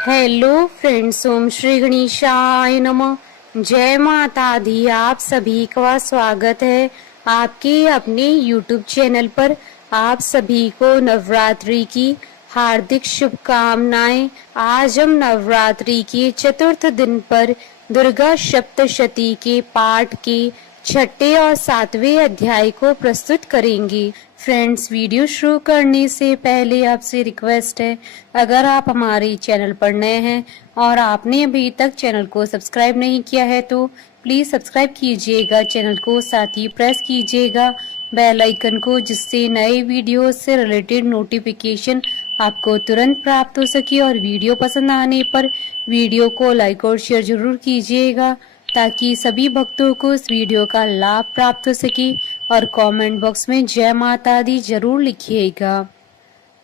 Hello friends, ओम श्री गणेशाय नमः। जय माता दी। आप सभी का स्वागत है आपके अपने यूट्यूब चैनल पर। आप सभी को नवरात्रि की हार्दिक शुभकामनाएं। आज हम नवरात्रि के चतुर्थ दिन पर दुर्गा सप्तशती के पाठ के छठे और सातवें अध्याय को प्रस्तुत करेंगे। फ्रेंड्स, वीडियो शुरू करने से पहले आपसे रिक्वेस्ट है, अगर आप हमारे चैनल पर नए हैं और आपने अभी तक चैनल को सब्सक्राइब नहीं किया है तो प्लीज सब्सक्राइब कीजिएगा चैनल को, साथ ही प्रेस कीजिएगा बेल आइकन को, जिससे नए वीडियो से रिलेटेड नोटिफिकेशन आपको तुरंत प्राप्त हो सके। और वीडियो पसंद आने पर वीडियो को लाइक और शेयर जरूर कीजिएगा ताकि सभी भक्तों को इस वीडियो का लाभ प्राप्त हो सके। और कमेंट बॉक्स में जय माता दी जरूर लिखिएगा।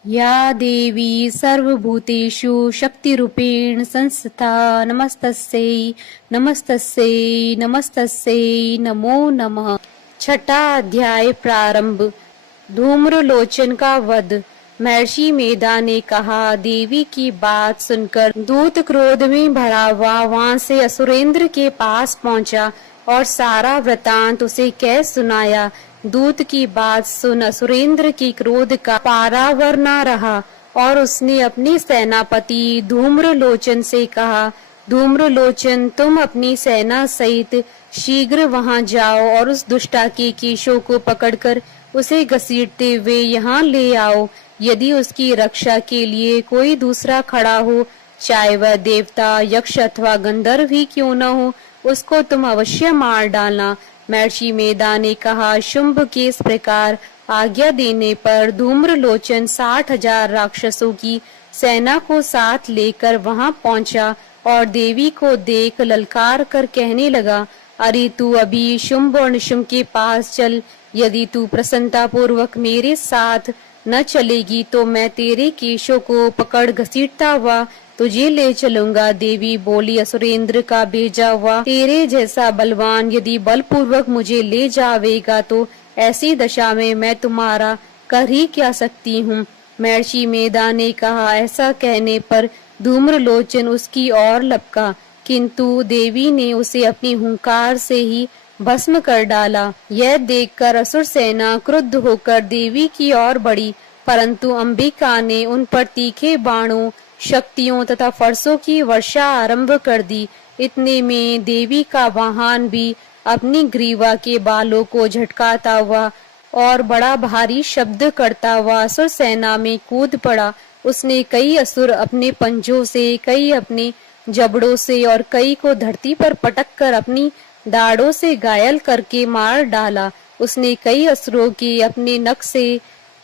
या देवी सर्वभूतेषु शक्तिरूपेण संस्थिता नमस्तस्यै नमस्तस्यै नमस्तस्यै नमो नमः। छठा अध्याय प्रारंभ। धूम्रलोचन का वध। महर्षि मेधा ने कहा, देवी की बात सुनकर दूत क्रोध में भरा हुआ वहां से असुरेंद्र के पास पहुंचा और सारा वृतांत उसे कह सुनाया। दूत की बात सुन असुरेंद्र की क्रोध का पारावर न रहा और उसने अपने सेनापति धूम्रलोचन से कहा, धूम्रलोचन, तुम अपनी सेना सहित शीघ्र वहां जाओ और उस दुष्टा के केशों को पकड़कर उसे घसीटते हुए यहाँ ले आओ। यदि उसकी रक्षा के लिए कोई दूसरा खड़ा हो, चाहे वह देवता, यक्ष अथवा गंधर्व ही क्यों न हो, उसको तुम अवश्य मार डालना। महर्षि मेधा ने कहा। शुंभ के इस प्रकार आज्ञा देने पर धूम्रलोचन 60,000 राक्षसों की सेना को साथ लेकर वहां पहुंचा और देवी को देख ललकार कर कहने लगा, अरे तू अभी शुंभ और निशुंभ के पास चल। यदि तू प्रसन्नता पूर्वक मेरे साथ न चलेगी तो मैं तेरे केशों को पकड़ घसीटता हुआ तुझे ले चलूंगा। देवी बोली, असुरेंद्र का भेजा हुआ तेरे जैसा बलवान यदि बलपूर्वक मुझे ले जावेगा तो ऐसी दशा में मैं तुम्हारा कर ही क्या सकती हूँ। महर्षि मेधा ने कहा। ऐसा कहने पर धूम्रलोचन उसकी ओर लपका, किंतु देवी ने उसे अपनी हुंकार से ही भस्म कर डाला। यह देखकर असुर सेना क्रुद्ध होकर देवी की ओर बढ़ी, परंतु अंबिका ने उन पर तीखे बाणों, शक्तियों तथा फरसों की वर्षा आरंभ कर दी। इतने में देवी का वाहन भी अपनी ग्रीवा के बालों को झटकाता हुआ और बड़ा भारी शब्द करता हुआ असुर सेना में कूद पड़ा। उसने कई असुर अपने पंजों से, कई अपने जबड़ों से और कई को धरती पर पटक कर अपनी दाढ़ों से घायल करके मार डाला। उसने कई असुरों के अपने नख से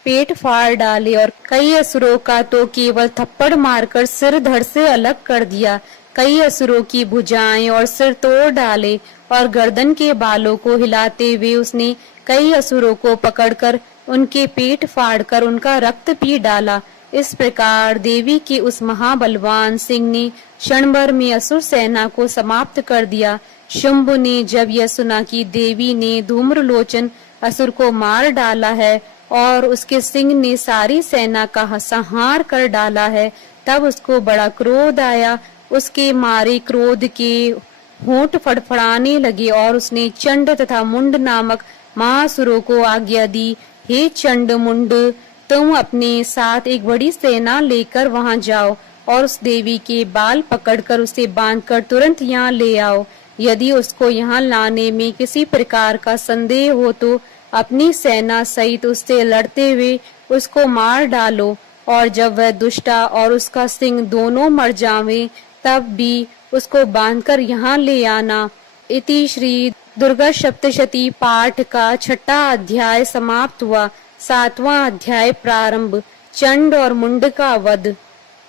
पेट फाड़ डाले और कई असुरों का तो केवल थप्पड़ मारकर सिर धड़ से अलग कर दिया। कई असुरों की भुजाएं और सिर तोड़ डाले और गर्दन के बालों को हिलाते हुए उसने कई असुरों को पकड़कर उनके पेट फाड़कर उनका रक्त पी डाला। इस प्रकार देवी के उस महाबलवान सिंह ने क्षण भर में असुर सेना को समाप्त कर दिया। शुंभ ने जब यह सुना कि देवी ने धूम्रलोचन असुर को मार डाला है और उसके सिंह ने सारी सेना का संहार कर डाला है, तब उसको बड़ा क्रोध आया। उसके मारे क्रोध के होंठ फड़फड़ाने लगे और उसने चंड तथा मुंड नामक महासुरों को आज्ञा दी, हे चंड मुंड, तुम अपने साथ एक बड़ी सेना लेकर वहां जाओ और उस देवी के बाल पकड़कर उसे बांधकर तुरंत यहाँ ले आओ। यदि उसको यहाँ लाने में किसी प्रकार का संदेह हो तो अपनी सेना सहित उससे लड़ते हुए उसको मार डालो, और जब वह दुष्टा और उसका सिंह दोनों मर जावे तब भी उसको बांधकर यहाँ ले आना। इति श्री दुर्गा सप्तशती पाठ का छठा अध्याय समाप्त हुआ। सातवां अध्याय प्रारंभ। चंड और मुंड का वध।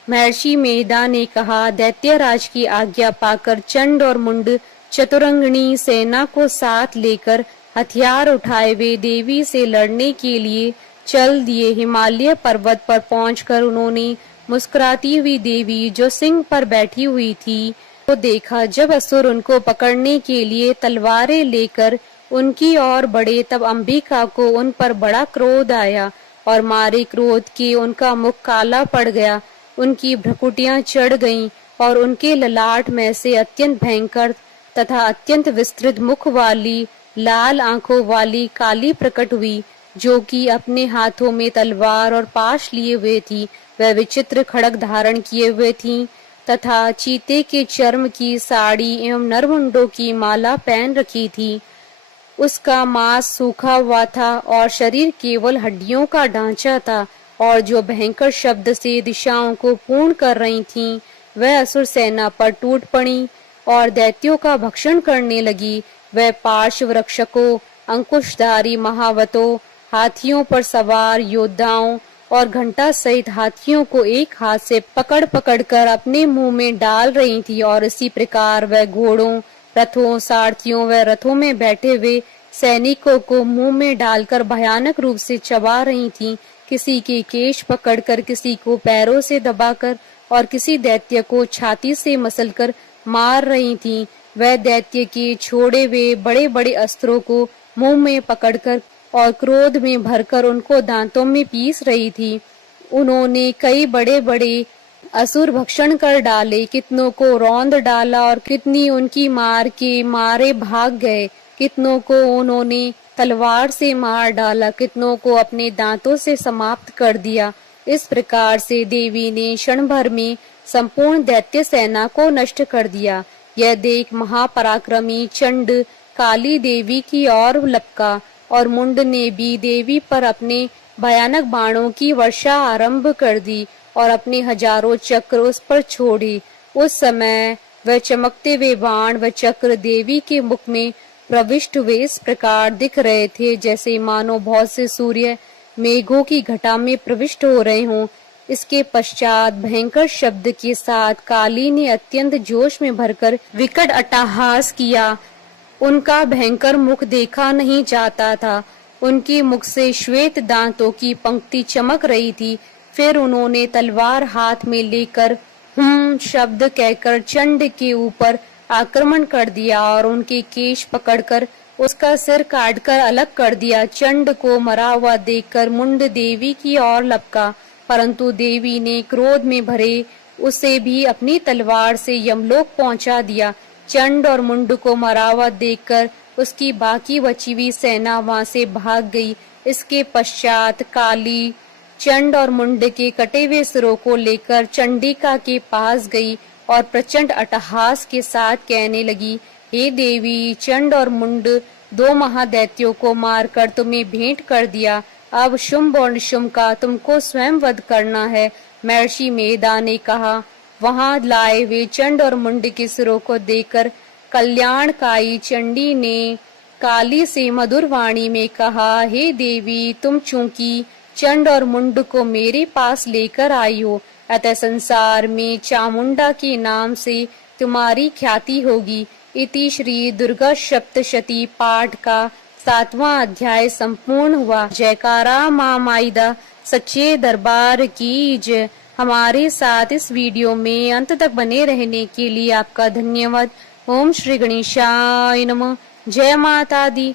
महर्षि मेधा ने कहा, दैत्यराज की आज्ञा पाकर चंड और मुंड चतुरंगिणी सेना को साथ लेकर हथियार उठाए वे देवी से लड़ने के लिए चल दिए। हिमालय पर्वत पर पहुंचकर उन्होंने मुस्कुराती हुई देवी जो सिंह पर बैठी हुई थी को देखा। जब असुर उनको पकड़ने के लिए तलवारें लेकर उनकी ओर बढ़े तब अंबिका को उन पर बड़ा क्रोध आया और मारे क्रोध के उनका मुख काला पड़ गया। उनकी भ्रुकुटियां चढ़ गईं और उनके ललाट में से अत्यंत भयंकर तथा अत्यंत विस्तृत मुख वाली लाल आंखों वाली काली प्रकट हुई, जो कि अपने हाथों में तलवार और पाश लिए हुए थी। वह विचित्र खड़ग धारण किए हुए थी तथा चीते के चर्म की साड़ी एवं नरमुंडों की माला पहन रखी थी। उसका मांस सूखा हुआ था और शरीर केवल हड्डियों का ढांचा था, और जो भयंकर शब्द से दिशाओं को पूर्ण कर रही थीं, वह असुर सेना पर टूट पड़ी और दैत्यों का भक्षण करने लगी। वह पार्श्व रक्षकों, अंकुशधारी महावतों, हाथियों पर सवार योद्धाओं और घंटा सहित हाथियों को एक हाथ से पकड़ पकड़ कर अपने मुंह में डाल रही थी, और इसी प्रकार वह घोड़ों, रथों, सारथियों व रथों में बैठे हुए सैनिकों को मुंह में डालकर भयानक रूप से चबा रही थीं। किसी के केश पकड़कर, किसी को पैरों से दबाकर और किसी दैत्य को छाती से मसलकर मार रही थीं। वह दैत्य के छोड़े हुए बड़े बड़े अस्त्रों को मुंह में पकड़कर और क्रोध में भरकर उनको दांतों में पीस रही थी। उन्होंने कई बड़े बड़े असुर भक्षण कर डाले, कितनों को रौंद डाला और कितनी उनकी मार के मारे भाग गए। कितनों को उन्होंने तलवार से मार डाला, कितनों को अपने दांतों से समाप्त कर दिया। इस प्रकार से देवी ने क्षण भर में संपूर्ण दैत्य सेना को नष्ट कर दिया। यह देख महापराक्रमी चंड काली देवी की ओर लपका और मुंड ने भी देवी पर अपने भयानक बाणों की वर्षा आरंभ कर दी और अपने हजारों चक्र उस पर छोड़े। उस समय वह चमकते हुए बाण व चक्र देवी के मुख में प्रविष्ट हुए इस प्रकार दिख रहे थे, जैसे मानो बहुत से सूर्य मेघों की घटा में प्रविष्ट हो रहे हों। इसके पश्चात भयंकर शब्द के साथ काली ने अत्यंत जोश में भरकर विकट अट्टहास किया। उनका भयंकर मुख देखा नहीं जाता था। उनके मुख से श्वेत दांतों की पंक्ति चमक रही थी। फिर उन्होंने तलवार हाथ में लेकर शब्द कहकर चंड के ऊपर आक्रमण कर दिया और उनके केश पकड़कर उसका सिर काटकर अलग कर दिया। चंड को मरा हुआ देखकर मुंड देवी की ओर लपका, परंतु देवी ने क्रोध में भरे उसे भी अपनी तलवार से यमलोक पहुंचा दिया। चंड और मुंड को मरा हुआ देखकर उसकी बाकी बची हुई सेना वहां से भाग गई। इसके पश्चात काली चंड और मुंड के कटे हुए सिरों को लेकर चंडिका के पास गई और प्रचंड अट्टहास के साथ कहने लगी, हे देवी, चंड और मुंड दो महादैत्यों को मारकर तुम्हें भेंट कर दिया। अब शुंभ और निशुंभ का तुमको स्वयं वध करना है। महर्षि मेधा ने कहा। वहां लाए हुए चंड और मुंड के सिरों को देखकर कल्याणकाई चंडी ने काली से मधुर वाणी में कहा, हे देवी, तुम चूंकि चंड और मुंड को मेरे पास लेकर आई हो, अतः संसार में चामुंडा के नाम से तुम्हारी ख्याति होगी। इति श्री दुर्गा सप्तशती पाठ का 7वां अध्याय संपूर्ण हुआ। जयकारा मां माईदा सच्चे दरबार की जय। हमारे साथ इस वीडियो में अंत तक बने रहने के लिए आपका धन्यवाद। ओम श्री गणेशाय नमः। जय माता दी।